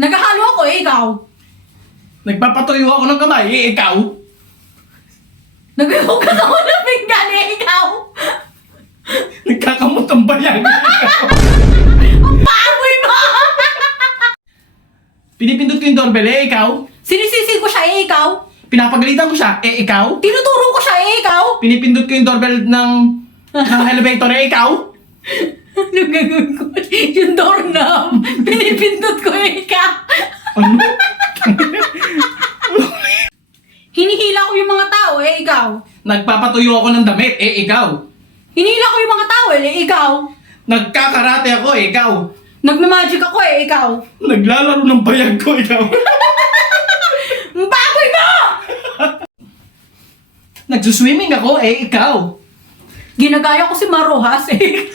Naghahalo ako eh, ikaw. Nagpapatuyo ako ng kamay, eh ikaw. Naghuhugas ako ng pinggan eh, ikaw. Nagkakamot ang bayag, eh ikaw. Ang baboy mo! Pinipindot ko yung doorbell, eh ikaw. Sinisisi ko siya eh, ikaw. Pinapagalitan ko siya, eh ikaw. Tinuturo ko siya eh, ikaw. Pinipindot ko yung doorbell ng elevator, eh ikaw. Anong gagawin ko? Yung doorknob. Pinipindot ko eh, ikaw. Ano? Hinihila ko yung mga tao eh, ikaw. Nagpapatuyo ako ng damit, eh ikaw. Hinihila ko yung mga tao eh, ikaw. Nagkakarate ako, eh ikaw. Nagmamagic ako eh, ikaw. Naglalaro ng bayag ko, ikaw. Ang baboy mo! Nagsuswimming ako, eh ikaw. Ginagaya ko si Marojas eh.